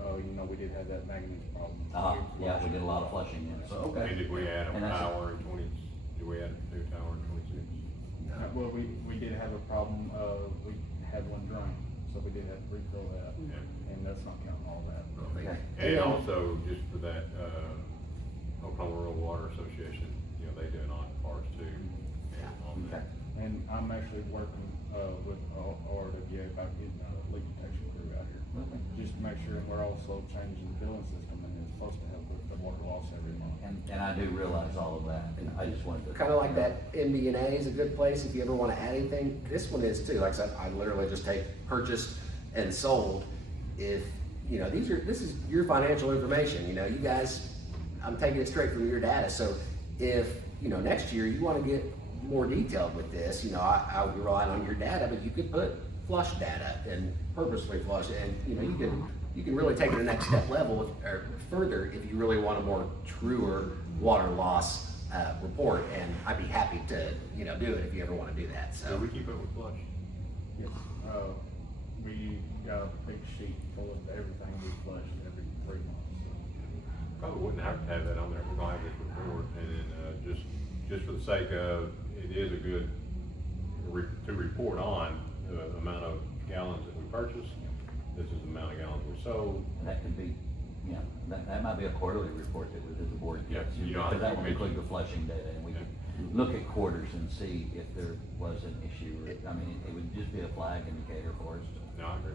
we did have that manganese problem. Yeah, we did a lot of flushing in, so, And okay. did we add a And that's- tower in 20, did we add a new tower in 26? Well, we did have a problem, we had one drain, so we did have to refill that, Yeah. and that's not counting all that. Okay. And also, just for that, Oklahoma Rural Water Association, they do an audit for us too. On that. And I'm actually working, with RWD about getting a leak detection crew out here. Okay. Just to make sure, and we're also changing the billing system, and it's supposed to help with the water loss every month. And I do realize all of that, and I just wanted to. Kind of like that MD&A is a good place if you ever want to add anything. This one is too. Like I said, I literally just take purchased and sold. If, this is your financial information, you guys, I'm taking it straight from your data. So if, next year you want to get more detailed with this, I would rely on your data, but you could put flush data and purposely flush it. And, you can really take it to the next step level or further if you really want a more truer water loss report, and I'd be happy to, do it if you ever want to do that, So so. we keep up with flush. Yes. We got a big sheet full of everything we flushed every 3 months. Probably wouldn't have to have that on there, we're gonna have this report, and then, just for the sake of, it is a good, to report on the amount of gallons that we purchased, this is the amount of gallons we sold. That could be, that might be a quarterly report that the board Yeah, gets. you know, Because that I will think include the flushing data, and we could look at quarters and see if there was an issue, or, it would just be a flag indicator for us. No, I agree.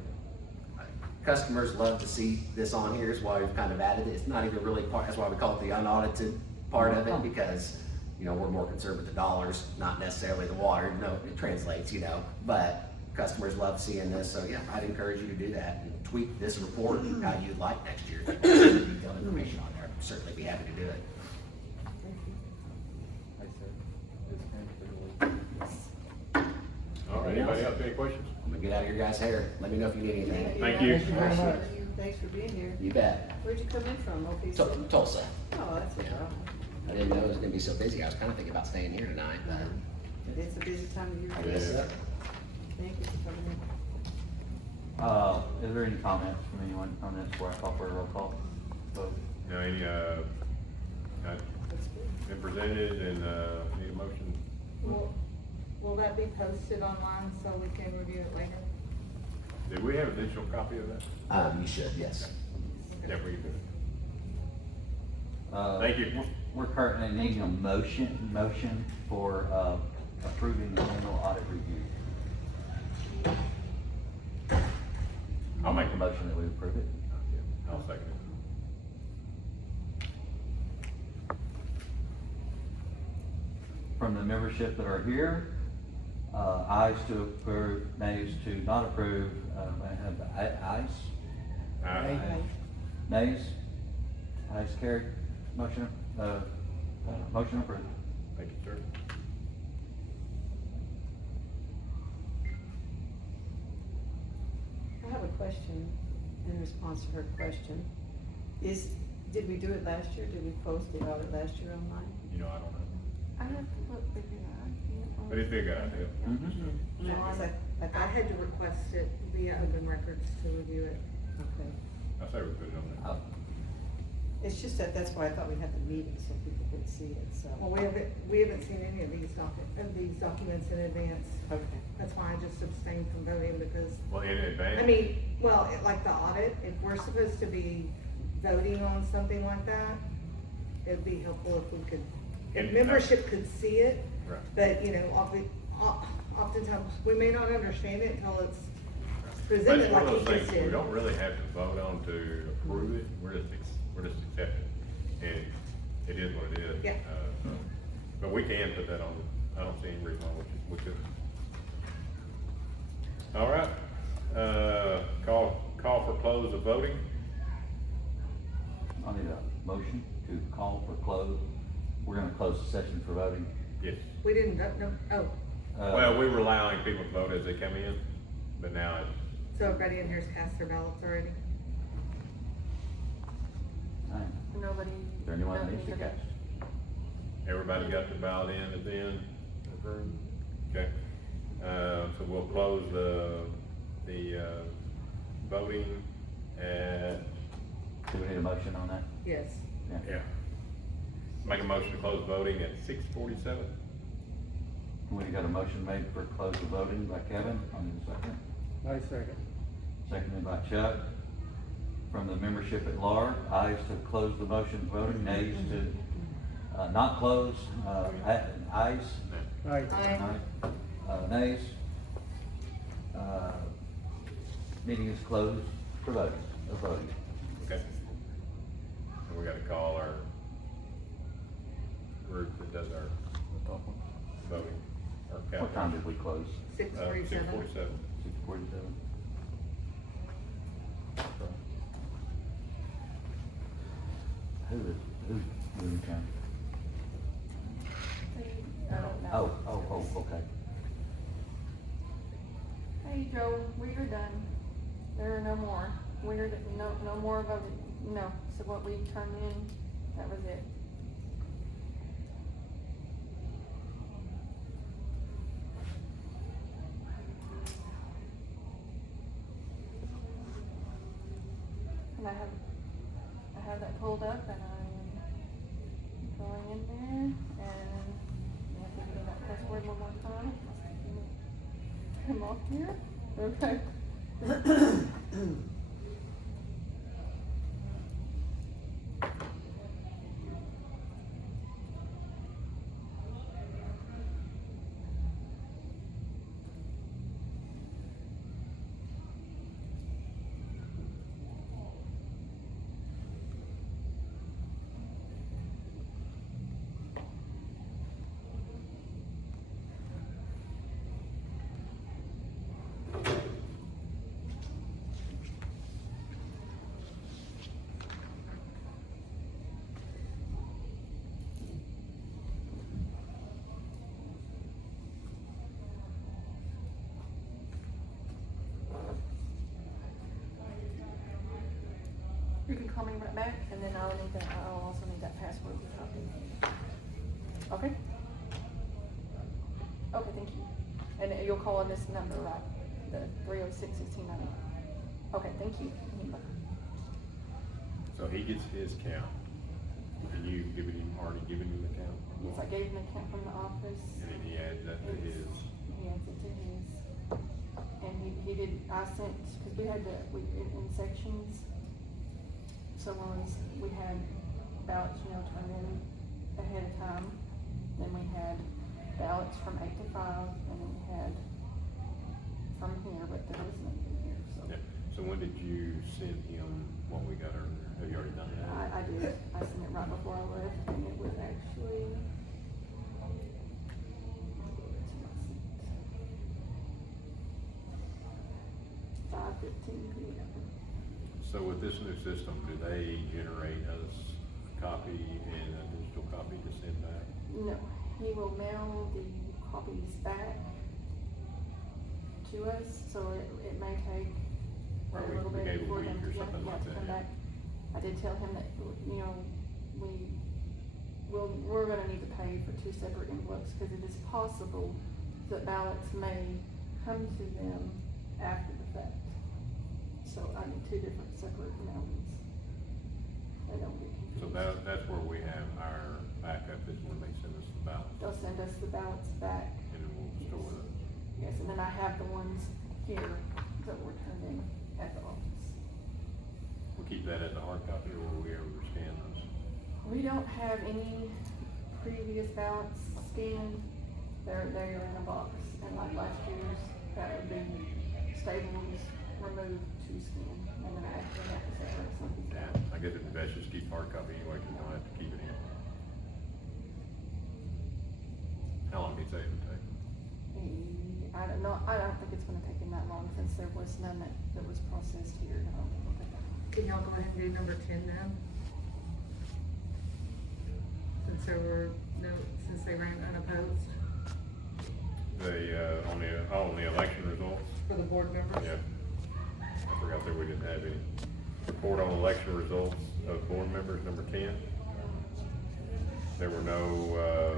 Customers love to see this on here, is why we've kind of added it. It's not even really part, that's why we call it the unaudited part of it, because, we're more concerned with the dollars, not necessarily the water. No, it translates, but customers love seeing this, so yeah, I'd encourage you to do that and tweak this report how you'd like next year. If you want some detailed information on there, I'd certainly be happy to do it. Like I said, it's been pretty. All right, anybody else, any questions? I'm gonna get out of your guys' hair. Let me know if you need anything. Thank you. Thanks for being here. You bet. Where'd you come in from, OPC? Tulsa. Oh, that's a problem. I didn't know it was gonna be so busy. I was kind of thinking about staying here tonight, but It's a busy time of year. Yes, sir. Thank you for coming in. Is there any comments from anyone on this before I call for a roll call? Vote. Now, any, been presented and, need a motion? Will that be posted online so we can review it later? Did we have a digital copy of that? You should, yes. Yeah, we can do it. Uh, Thank you. We're currently needing a motion for, approving the annual audit review. I'll make a motion that we approve it. I'll second it. From the membership that are here, ayes to approve, nays to not approve, I have ayes, Aye. nays, ayes carried, motion, motion approved. Thank you, sir. I have a question in response to her question. Did we do it last year? Did we post the audit last year online? You know, I don't know, I have to look figure that out. but it'd be a good idea. No, I I thought, had to request it via Open Records to review it. okay. I say we put it on there. It's just that's why I thought we had the meeting so people could see it, so. Well, we haven't seen any of these documents in advance. Okay. That's why I just abstained from voting because, Well, in advance. I mean, well, like the audit, if we're supposed to be voting on something like that, it'd be helpful if we could, if And- membership could see it. Right. But, you know, oftentimes, we may not understand it until it's But presented it's one like of he those just things, we did. don't really have to vote on to approve it, we're just accepting. And it is what it is. Yeah. But we can put that on, I don't see any reason why we couldn't. All right, call for close of voting. I need a motion to call for close. We're gonna close the session for voting. Yes. We didn't, no, oh, Well, we were allowing people to vote as they come in, but now it's, so everybody in here's cast their ballots already? Alright. Nobody. Is there anyone that needs to nothing. cast? everybody got their ballot in at the end? Approved? Okay, so we'll close the voting at, Do we need a motion on that? Yes. yeah. Make a motion to close voting at 6:47. We got a motion made for close the voting by Kevin, I need a second. I second. Seconded by Chuck. From the membership at large, ayes to close the motion voting, nays to, not close, ayes, Aye. nays. Meeting is closed for voting, Okay. And we gotta call our group that does our voting, our count. What time did we close? 6:47. 6:47. 6:47. Who in town? I don't know. Oh, okay. Hey, Joe, we are done. There are no more. No more voting. No, so what we turned in, that was it. And I have that pulled up and I'm going in there and I have to do that password one more time. Come off here, okay. You can call me right back, and then I'll also need that password copy. Okay? Okay. you'll call on this number, right? The 306-1690. Okay, thank you. So he gets his count. Can you already given him the count? Yes, I gave him a count from the office. And then he adds that to his. He adds it to his. And he did, I sent, cause we had in sections. So we had ballots, turned in ahead of time. Then we had ballots from 8 to 5, and then we had from here, but there was nothing here, so. Yeah. So when did you send him what we got earlier? Have you already done that? I did, I sent it right before I left, and it was actually. 5:15 p.m. So with this new system, do they generate us a copy and a digital copy to send back? No, he will mail the copies back to us, so it may take a Right, little we bit gave a for week them or to, something like to that, come yeah. back. I did tell him that, we're gonna need to pay for 2 separate envelopes, cause it is possible that ballots may come to them after the fact. So I need 2 different separate mailings. They don't get confused. So that's where we have our backup, is when they send us the ballots, They'll send us the ballots back. and then we'll store those. Yes, and then I have the ones here that were turned in at the office. We'll keep that as a hard copy, or will we ever scan those? We don't have any previous ballots scanned. They're in a box, and like last year's, that would be Staples removed to scan, and then I actually have to separate some. Yeah, I guess it's best just keep hard copy anyway, cause you don't have to keep it in. How long do you say it would take? I don't know, I don't think it's gonna take him that long, since there was none that was processed here. I don't think it'll take that long. Can y'all go ahead and do number 10 then? Since they ran unopposed On the election results? for the board members? Yeah. I forgot that we didn't have any. Report on election results of board members, number 10. There were no,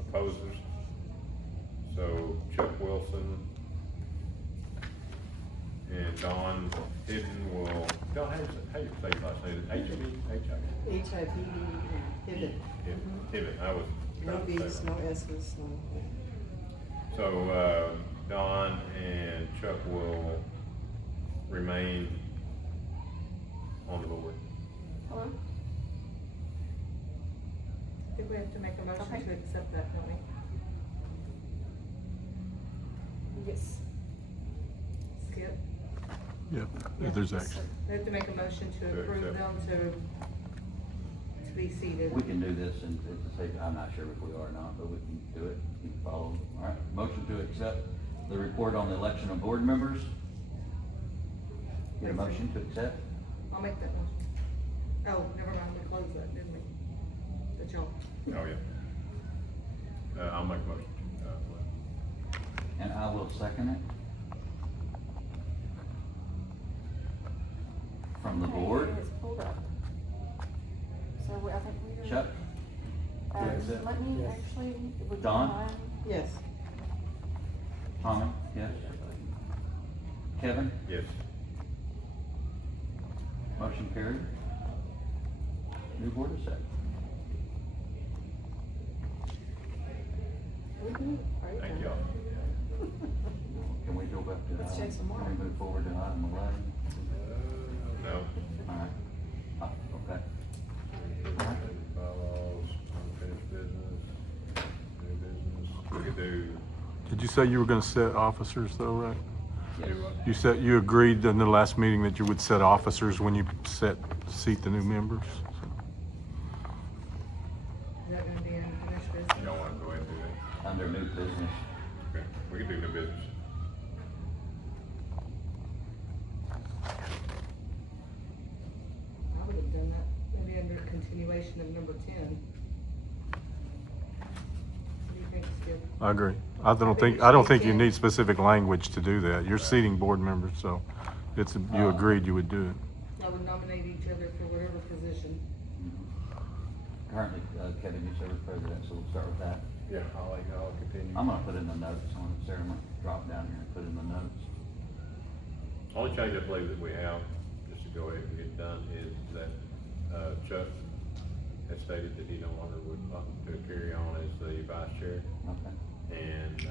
opposers. So Chuck Wilson and Don Hidden will, Don, how you say your last name? H-I-B? HIV, pivot. Hidden, I was No trying to say B's, that. no S's, no. So, Don and Chuck will remain on the board. Hello? I think we have to make a motion Okay. to accept that, don't we? Yes. Skip? Yep, if there's Yes, action. sir. We have to make a motion to To approve accept. them to be seated. We can do this and it's a safe, I'm not sure if we are or not, but we can do it, we can follow. All right, motion to accept the report on the election of board members. Get a motion to accept? I'll make that motion. Oh, never mind, we closed that, didn't we? But y'all, Oh, yeah. I'll make a motion. And I will second it. From the Okay, board, it is pulled up. So I think we are. Chuck, Yes. Let me Yes. actually, would you Don? mind? Yes. Tommy, yes. Kevin, Yes. motion carried. New board is set. Thank y'all. Can we go back to? Let's check some more. Can we move forward to item 11? No. All right. Okay. Bylaws, unfinished business, new business. We could do, Did you say you were gonna set officers though, right? Yes. do what? You agreed in the last meeting that you would set officers when you seat the new members? is that gonna be unfinished business? Y'all wanna go ahead and do that? Under new business. Okay, we can do new business. I would have done that, maybe under continuation of number 10. What do you think, Skip? I agree. I don't think you need specific language to do that. You're seating board members, so you agreed you would do it. I would nominate each other for whatever position. Currently, Kevin, you serve as president, so we'll start with that. Yeah, I'll continue. I'm gonna put in the notes on it, Sarah might drop down here and put in the notes. Only change I believe that we have, just to go ahead and get done, is that, Chuck has stated that he no longer would want to carry on as the vice chair. Okay, And,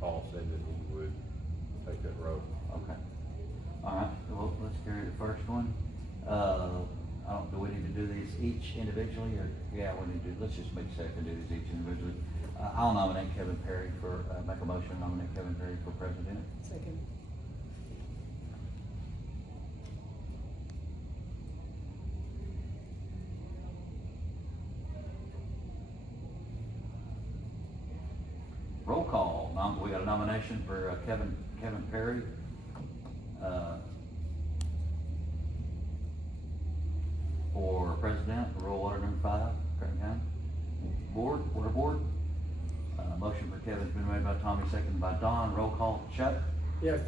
Paul said that he would take that role. okay. All right, well, let's carry the first one. Do we need to do these each individually, or, yeah, we need to, let's just make a second, do these each individually. I'll nominate Kevin Perry for, make a motion, to nominate Kevin Perry for president. Second. Roll call, we got a nomination for Kevin Perry. For president, for rural water number 5, Curtin County. Water board. Motion for Kevin's been made by Tommy, seconded by Don. Roll call, Chuck, Yes.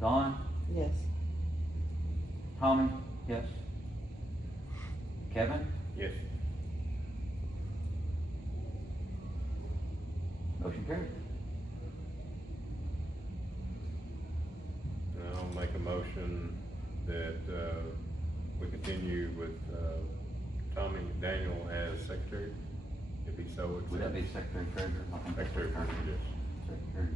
Don, Yes. Tommy, yes. Kevin, Yes. motion carried. And I'll make a motion that, we continue with, Tommy Daniel as secretary, if he so accepts. Would that be secretary treasurer? I think that's Secretary, yes. Secretary.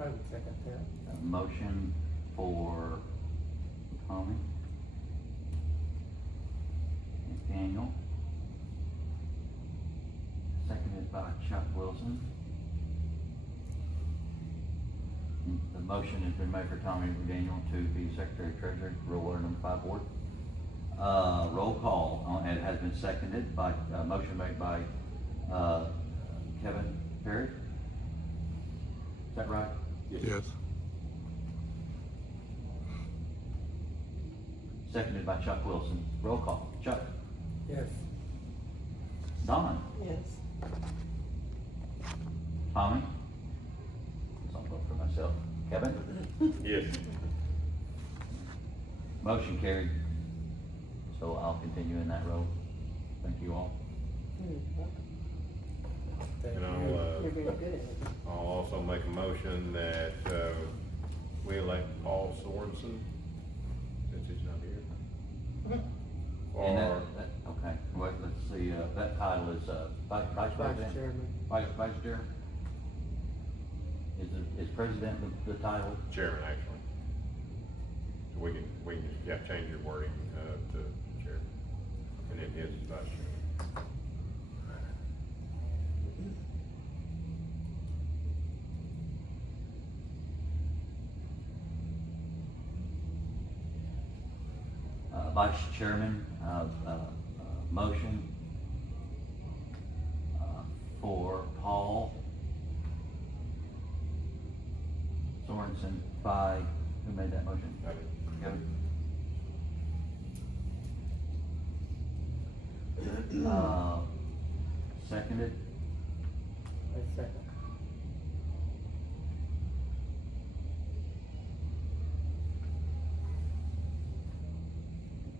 I would second that. A motion for Tommy. Daniel. Seconded by Chuck Wilson. The motion has been made for Tommy McDaniel to be Secretary Treasurer, Rural Water number 5 Board. Roll call, it has been seconded by, motion made by, Kevin Perry. Is that right? Yes. Seconded by Chuck Wilson. Roll call. Chuck. Yes. Don. Yes. Tommy. I'll vote for myself. Kevin. Yes. Motion carried. So I'll continue in that role. Thank you all. Thank And you. You're very good at it. I'll also make a motion that, we elect Paul Sorensen, since he's not here. And Or, okay, well, let's see, that title is, vice Vice president? Chairman. Vice chair? Is president the title? chairman, actually. So we can just, yeah, change your wording, to chairman, and then his is vice chairman. Vice chairman, motion, for Paul Sorensen by, who made that motion? I did. Kevin? Seconded, I second.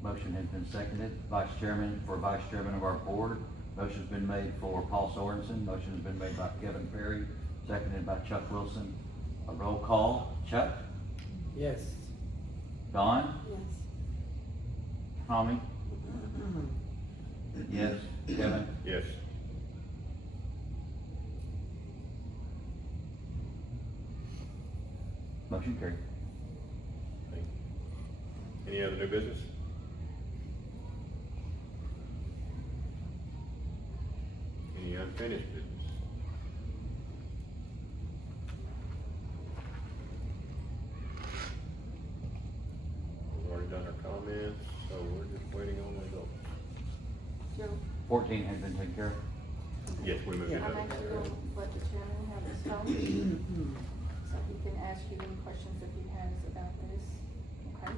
motion has been seconded, vice chairman, for vice chairman of our board. Motion's been made for Paul Sorensen, motion has been made by Kevin Perry, seconded by Chuck Wilson. A roll call, Chuck, Yes. Don, Yes. Tommy? Yes, Kevin? Yes. Motion carried. Thank you. Any other new business? Any unfinished business? We've already done our comments, so we're just waiting on the results. Joe, 14 has been taken care of. Yes, we moved it I'm up. actually going to let the chairman have his phone, so he can ask you any questions that he has about this, okay?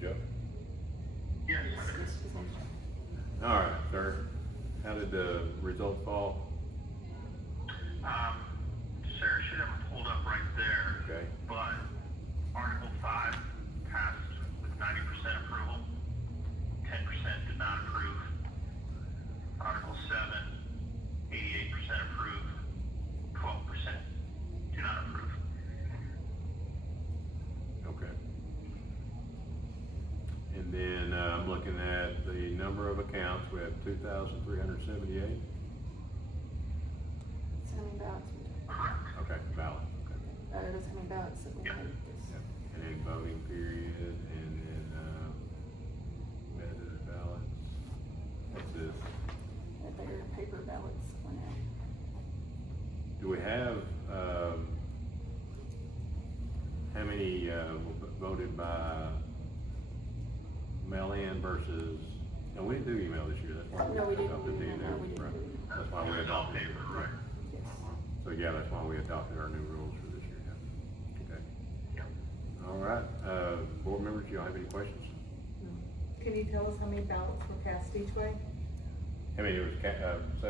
Joe? Yes, his name's Joe. All right, sir. How did the results fall? Sarah should have a poll pulled up right there. Okay. But Article 5 passed with 90% approval, 10% did not approve. Article 7, 88% approve, 12% do not approve. Okay. And then, I'm looking at the number of accounts, we have 2,378. That's how many ballots we took. Okay, ballots, okay. That's how many ballots that we Yeah. had this. And then voting period, and then, edited ballots. What's this? That their paper ballots went out. Do we have, how many, voted by mail-in versus, no, we didn't do email this year, that's why. No, we didn't adopted do the email, new- we didn't right. do email. That's why we It was all adopted. paper, right? Yes. So, yeah, that's why we adopted our new rules for this year, yeah. Okay. Yeah. All right, board members, do y'all have any questions? Can you tell us how many ballots were cast each way? How many was, say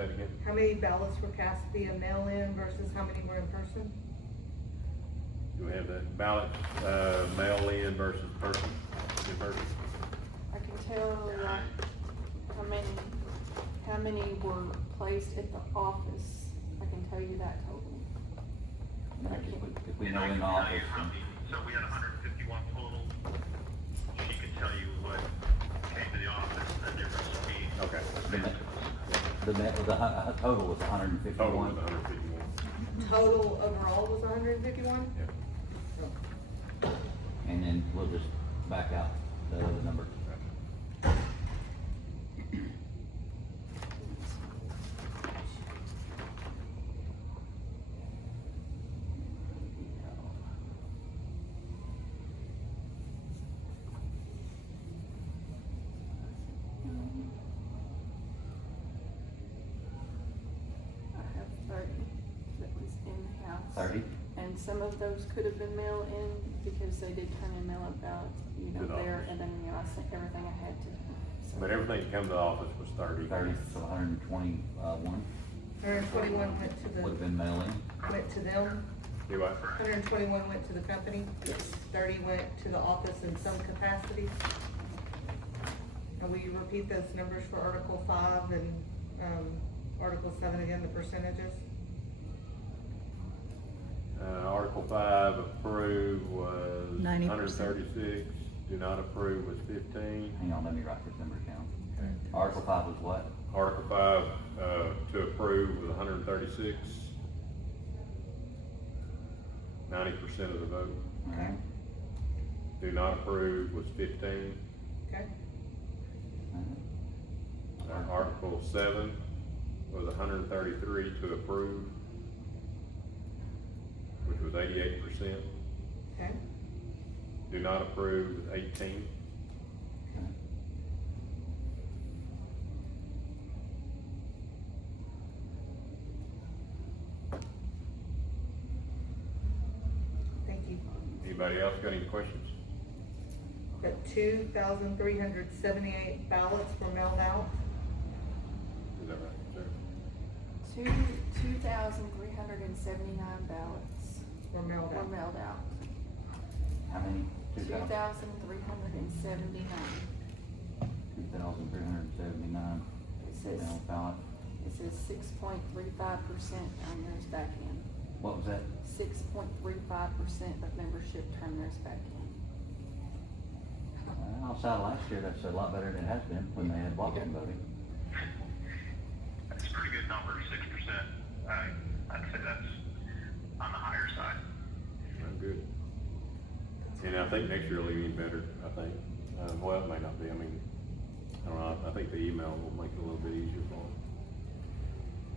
it again? How many ballots were cast via mail-in versus how many were in person? Do we have that ballot, mail-in versus person, in person? I can tell how many were placed at the office. I can tell you that total. If we know in the I can tell you office, how many- So we had 151 total. She can tell you what came to the office, and the difference between. Okay. the total was hundred and Total was fifty-one. 151. Total overall was 151? Yeah. And then we'll just back out the other numbers. I have 30 that was in-house. 30? And some of those could have been mail-in because they did turn in mail-in ballots, To the there, office. and then, I sent everything I had to them. So- But everything that come to the office was 30. 30, so 121 121 went to would have the, been mail-in. went to them, Do what? 121 went to the company? Yes. 30 went to the office in some capacity? And will you repeat those numbers for Article 5 and, Article 7 again, the percentages? Article 5 approved was 90%. 136, do not approve was 15. Hang on, let me write this number down. Okay. Article 5 was what? Article 5, to approve was 136. 90% of the vote. Okay. Do not approve was 15. Okay, Article 7 was 133 to approve, which was 88%. okay, Do not approve was 18. thank you. Anybody else got any questions? Got 2,378 ballots were mailed out. Is that right? Sir? 2,379 ballots Were mailed were out. mailed out. How many? 2,000. 2,379. 2,379 It says, mail ballot. it says 6.35% turn theirs back in. What was that? 6.35% of membership turn theirs back in. Outside of last year, that's a lot better than it has been when they had walk-in voting. That's a pretty good number, 6%. I'd say that's on the higher side. Good. And I think next year will be even better, I think. Well, it may not be, I mean, I don't know, I think the email will make it a little bit easier for them.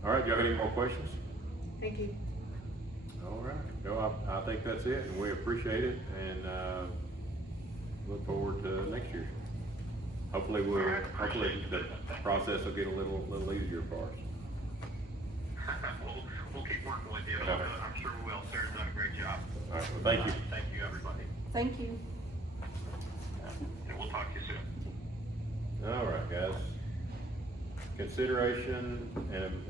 All right, y'all got any more questions? Thank you. All right, no, I think that's it, and we appreciate it, and, look forward to next year. Hopefully hopefully the process will get a little easier for us. We'll keep working with you. Okay. I'm sure we will. Sarah's done a great job. All right, well, thank you. Thank you, everybody. Thank you. And we'll talk to you soon. All right, guys. Consideration and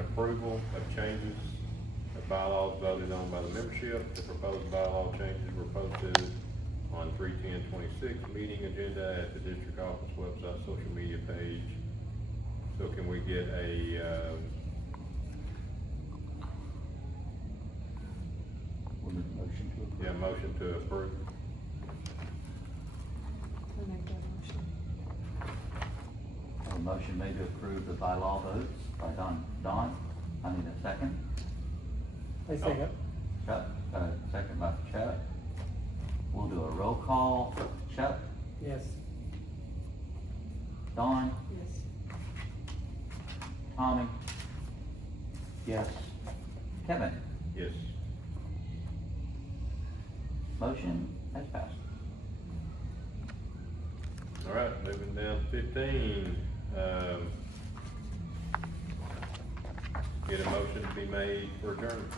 approval of changes The bylaws voted on by the membership. The proposed bylaw changes were posted on 3/10/26 meeting agenda at the district office website, social media page. So can we get a, We'll make a motion to approve. yeah, motion to approve? I make that motion. A motion made to approve the bylaw votes by Don, I need a second. I second. Chuck, got a second by Chuck. We'll do a roll call. Chuck, Yes. Don, Yes. Tommy? Yes. Kevin? Yes. Motion has passed. All right, moving down to 15. Get a motion to be made for adjournment.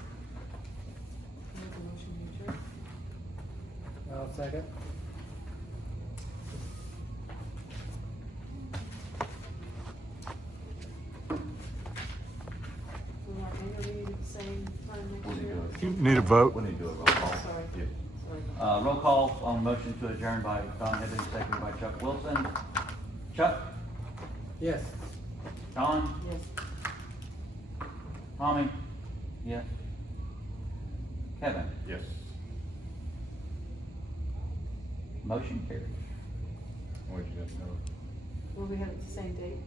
Make a motion to adjourn. I'll second. We want interview at the same time We next need year. to, You need a vote. we need to do a roll call. Sorry. Yes. Sorry. Roll call on motion to adjourn by Don Hibbins, seconded by Chuck Wilson. Chuck, Yes. Don, Yes. Tommy? Yes. Kevin? Yes. Motion carries. What'd you got to know? Will we have it the same date?